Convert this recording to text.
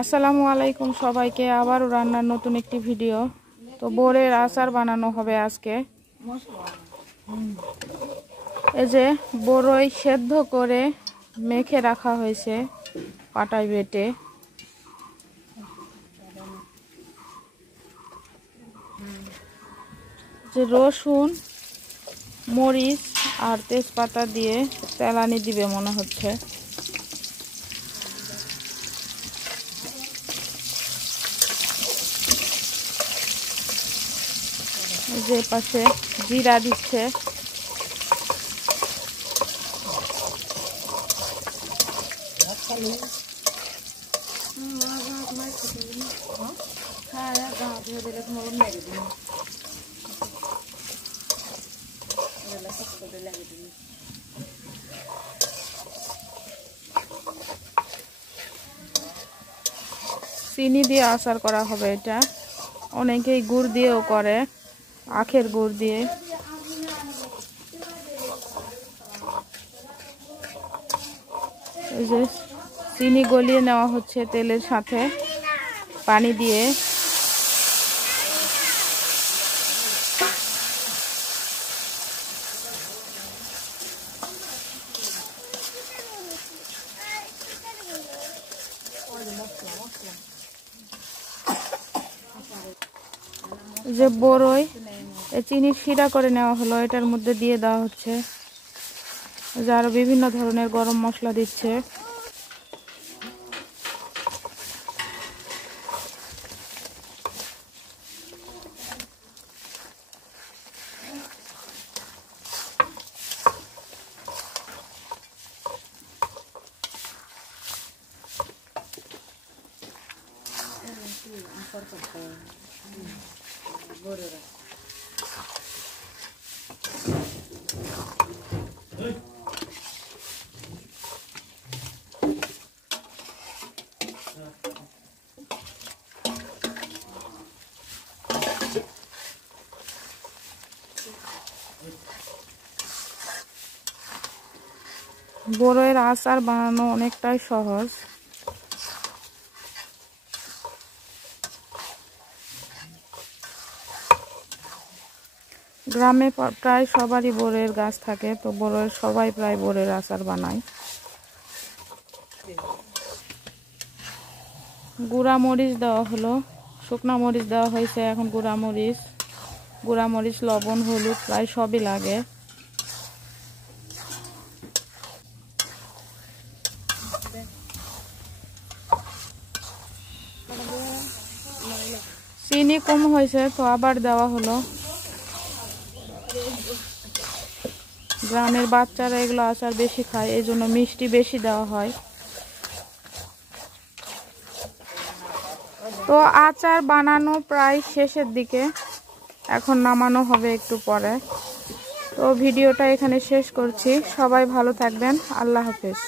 আসসালামু আলাইকুম সবাইকে, আবারও রান্নার নতুন একটি ভিডিও। তো বোরের আচার বানানো হবে আজকে। এই যে বড়ই সেদ্ধ করে মেখে রাখা হয়েছে পাটায় বেটে। যে রসুন, মরিচ আর তেজপাতা দিয়ে তেলানি দিবে মনে হচ্ছে। যে পাশে জিরা দিচ্ছে। চিনি দিয়ে আচার করা হবে এটা। অনেকেই গুড় দিয়েও করে, আখের গুড় দিয়ে। এই যে চিনি গলিয়ে নেওয়া হচ্ছে তেলের সাথে পানি দিয়ে। যে বড়ই চিনির শিরা করে নেওয়া হলো, এটার মধ্যে দিয়ে দেওয়া হচ্ছে। যারা বিভিন্ন ধরনের গরম মশলা দিচ্ছে। বড়ইয়ের আচার বানানো অনেকটাই সহজ। গ্রামে প্রায় সবারই বড়ইয়ের গাছ থাকে, তো বড়ইয়ের সবাই প্রায় বড়ইয়ের আচার বানায়। গুঁড়া মরিচ দেওয়া হলো, শুকনা মরিচ দেওয়া হয়েছে, এখন গুঁড়া মরিচ, লবণ, হলুদ প্রায় সবই লাগে। চিনি কম হয়েছে তো আবার দেওয়া হলো। গ্রামের বাচ্চারা এগুলো আচার বেশি খায়, এই জন্য মিষ্টি বেশি দেওয়া হয়। তো আচার বানানো প্রায় শেষের দিকে, এখন নামানো হবে একটু পরে। তো ভিডিওটা এখানে শেষ করছি। সবাই ভালো থাকবেন। আল্লাহ হাফেজ।